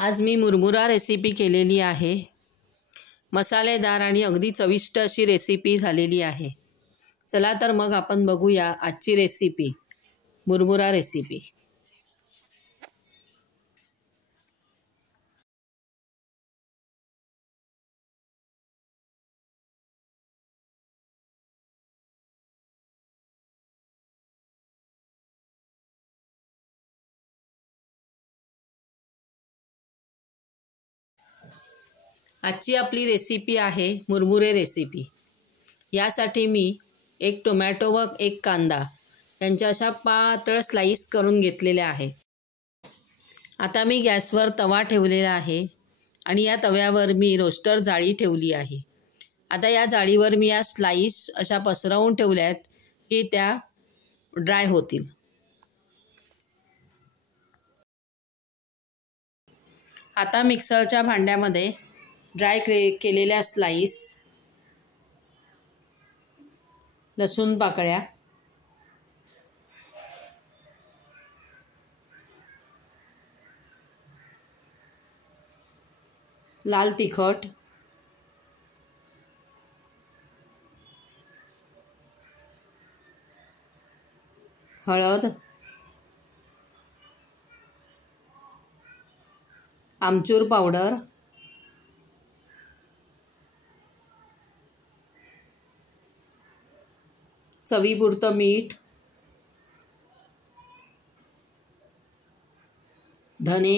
आज मी मुरमुरा रेसिपी केलेली आहे। मसालेदार आणि अगदी चविष्ट अशी रेसिपी झालेली आहे। चला तर मग आपण बघूया आजची रेसिपी, मुरमुरा रेसिपी। आजची आपली रेसिपी आहे मुरमुरे रेसिपी। यासाठी मी एक टोमॅटो व एक कांदा यांच्या अशा पातळ स्लाइस करून घेतलेल्या आहे। आता मी गॅसवर तवा ठेवलेला आहे आणि या तव्यावर मी रोस्टर जाळी ठेवली आहे। आता या जाळीवर मी या स्लाइस अशा पसरवून ठेवल्यात की त्या ड्राय होतील। आता मिक्सरच्या भांड्यामध्ये ड्राय केलेल्या स्लाइस, लसूण पाकळ्या, लाल तिखट, हळद, आमचूर पावडर, चवीपुरतं मीठ, धने,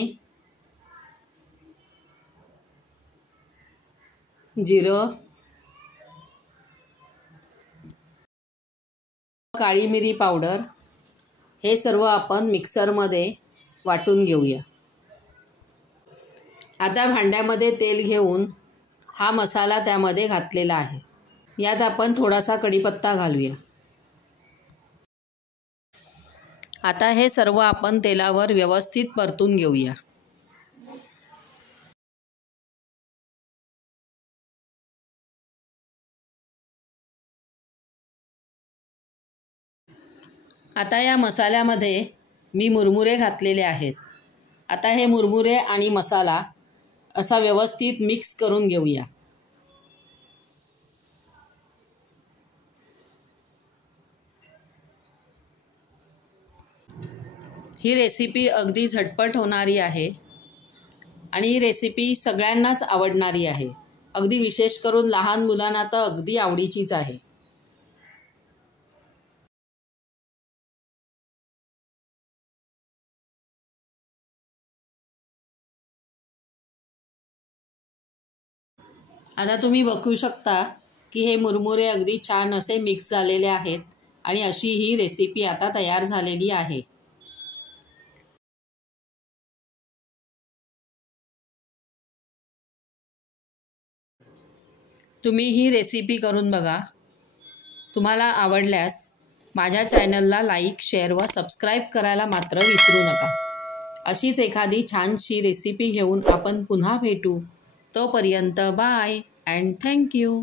जिरं, काळी मिरी पावडर हे सर्व आपण मिक्सरमध्ये वाटून घेऊया। आता भांड्यामध्ये तेल घेऊन हा मसाला त्यामध्ये घातलेला आहे। यात आपण थोडासा कढीपत्ता घालूया। आता हे सर्व आपण तेलावर व्यवस्थित परतून घेऊया। आता या मसाल्यामध्ये मी मुरमुरे घातलेले आहेत। आता हे मुरमुरे आणि मसाला असा व्यवस्थित मिक्स करून घेऊया। ही रेसिपी अगदी झटपट होणारी आहे आणि ही रेसिपी सगळ्यांनाच आवडणारी आहे। अगदी विशेष करून लहान मुलांना तर अगदी आवडीचीच आहे। आता तुम्ही बघू शकता की हे मुरमुरे अगदी छान असे मिक्स झालेले आहेत आणि अशी ही रेसिपी आता तयार झालेली आहे। तुम्ही ही रेसिपी करून बघा। तुम्हाला आवडल्यास माझ्या चॅनलला लाईक, शेअर व सबस्क्राईब करायला मात्र विसरू नका। अशीच एखादी छानशी रेसिपी घेऊन आपण पुन्हा भेटू। तोपर्यंत बाय अँड थँक यू।